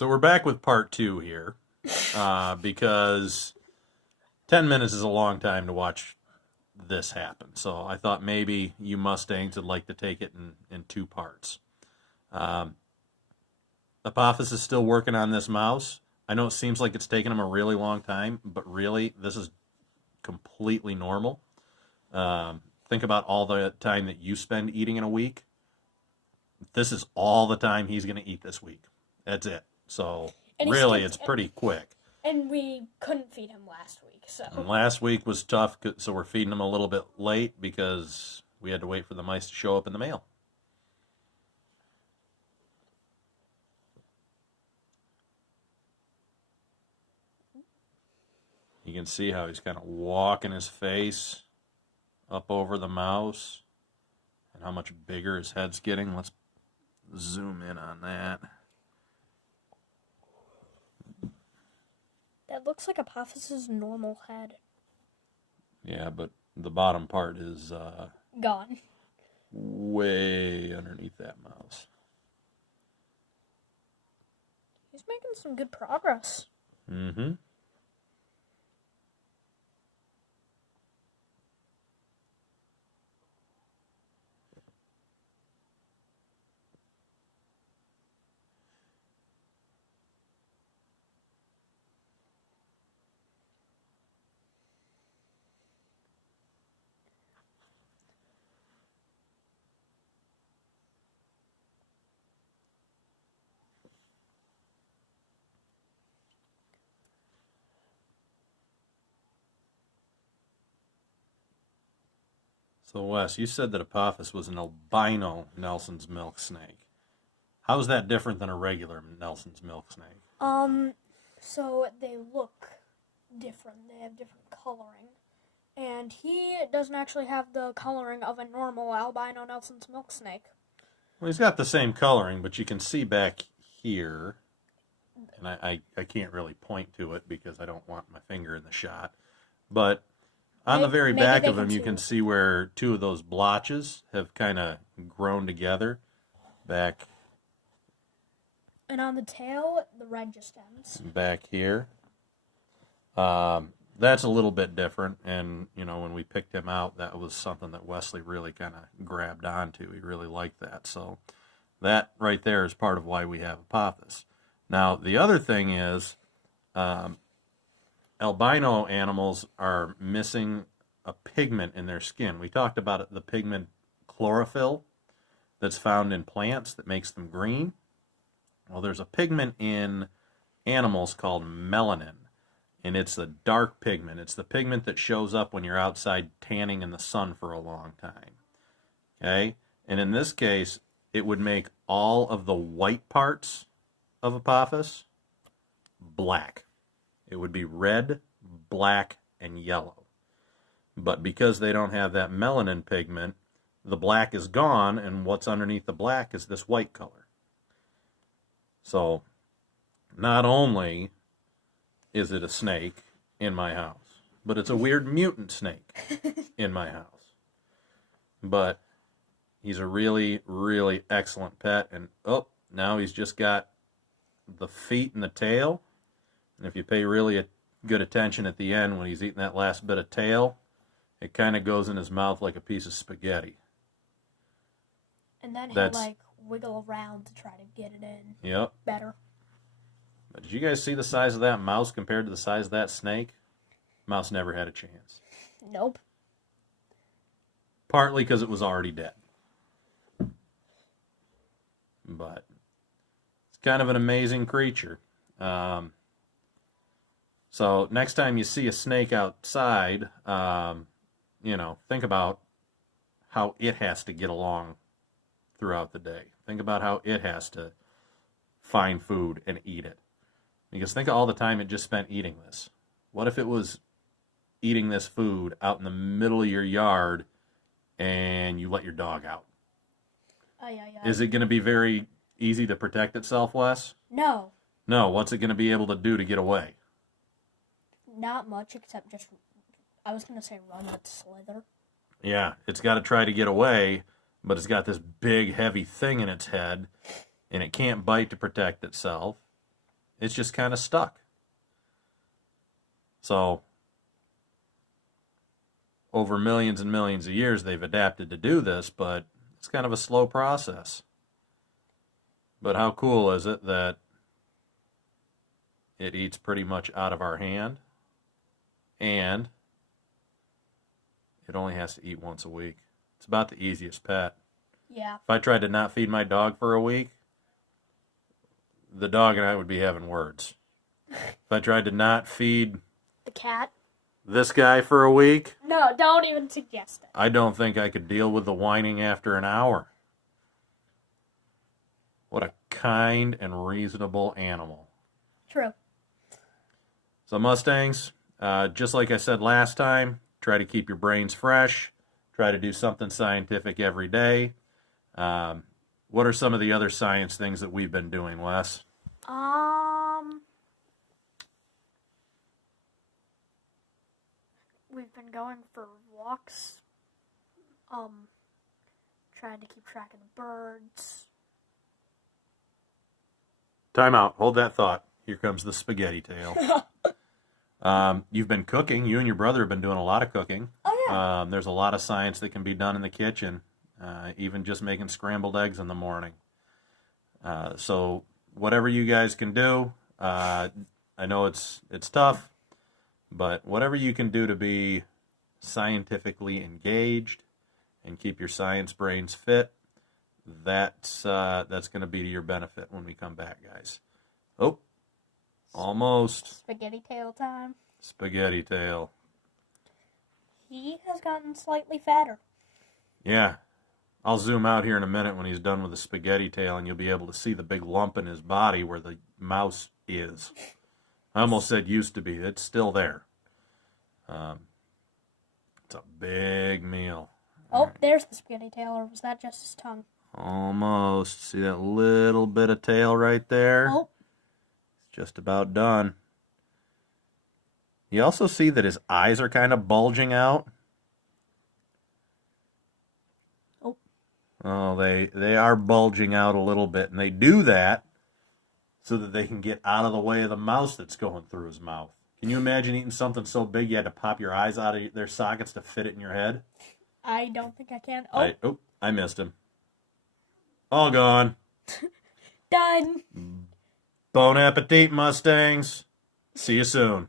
So we're back with part 2 here, because 10 minutes is a long time to watch this happen. So I thought maybe you Mustangs would like to take it in 2 parts. Apophis is still working on this mouse. I know it seems like it's taken him a really long time, but really, this is completely normal. Think about all the time that you spend eating in a week. This is all the time he's going to eat this week. That's it. So really, it's pretty quick. And we couldn't feed him last week, so. And last week was tough, so we're feeding him a little bit late because we had to wait for the mice to show up in the mail. You can see how he's kind of walking his face up over the mouse and how much bigger his head's getting. Let's zoom in on that. That looks like Apophis's normal head. Yeah, but the bottom part is gone. Way underneath that mouse. He's making some good progress. Mm-hmm. So, Wes, you said that Apophis was an albino Nelson's milk snake. How is that different than a regular Nelson's milk snake? So they look different. They have different coloring. And he doesn't actually have the coloring of a normal albino Nelson's milk snake. Well, he's got the same coloring, but you can see back here, and I can't really point to it because I don't want my finger in the shot, but on the very back of him, you can see where 2 of those blotches have kind of grown together back. And on the tail, the red just ends. Back here. That's a little bit different, and, you know, when we picked him out, that was something that Wesley really kind of grabbed onto. He really liked that, so that right there is part of why we have Apophis. Now, the other thing is, albino animals are missing a pigment in their skin. We talked about it, the pigment chlorophyll that's found in plants that makes them green. Well, there's a pigment in animals called melanin, and it's a dark pigment. It's the pigment that shows up when you're outside tanning in the sun for a long time. Okay? And in this case, it would make all of the white parts of Apophis black. It would be red, black, and yellow. But because they don't have that melanin pigment, the black is gone, and what's underneath the black is this white color. So, not only is it a snake in my house, but it's a weird mutant snake in my house. But he's a really, really excellent pet, and now he's just got the feet and the tail. And if you pay really good attention at the end when he's eating that last bit of tail, it kind of goes in his mouth like a piece of spaghetti. And then he'll wiggle around to try to get it in. Yep. Better. But did you guys see the size of that mouse compared to the size of that snake? Mouse never had a chance. Nope. Partly because it was already dead. But it's kind of an amazing creature. So next time you see a snake outside, think about how it has to get along throughout the day. Think about how it has to find food and eat it. Because think of all the time it just spent eating this. What if it was eating this food out in the middle of your yard and you let your dog out? Is it going to be very easy to protect itself, Wes? No. No, what's it going to be able to do to get away? Not much, except just, I was going to say run but slither. Yeah, it's got to try to get away, but it's got this big, heavy thing in its head, and it can't bite to protect itself. it's just kind of stuck. So over millions and millions of years, they've adapted to do this, but it's kind of a slow process. But how cool is it that it eats pretty much out of our hand, and it only has to eat once a week. It's about the easiest pet. Yeah. If I tried to not feed my dog for a week, the dog and I would be having words. If I tried to not feed The cat? this guy for a week, No, don't even suggest it. I don't think I could deal with the whining after an hour. What a kind and reasonable animal. True. So Mustangs, just like I said last time, try to keep your brains fresh. Try to do something scientific every day. What are some of the other science things that we've been doing, Wes? We've been going for walks. Trying to keep track of the birds. Time out. Hold that thought. Here comes the spaghetti tail. You've been cooking. You and your brother have been doing a lot of cooking. Oh, yeah. There's a lot of science that can be done in the kitchen, even just making scrambled eggs in the morning. So whatever you guys can do, I know it's tough, but whatever you can do to be scientifically engaged and keep your science brains fit, that's going to be to your benefit when we come back, guys. Oh, almost. Spaghetti tail time. Spaghetti tail. He has gotten slightly fatter. Yeah. I'll zoom out here in a minute when he's done with the spaghetti tail, and you'll be able to see the big lump in his body where the mouse is. I almost said used to be. It's still there. It's a big meal. Oh, right. There's the spaghetti tail, or was that just his tongue? Almost. See that little bit of tail right there? Oh. It's just about done. You also see that his eyes are kind of bulging out. Oh, they are bulging out a little bit, and they do that so that they can get out of the way of the mouse that's going through his mouth. Can you imagine eating something so big you had to pop your eyes out of their sockets to fit it in your head? I don't think I can. I missed him. All gone. Done. Bon appetit, Mustangs. See you soon.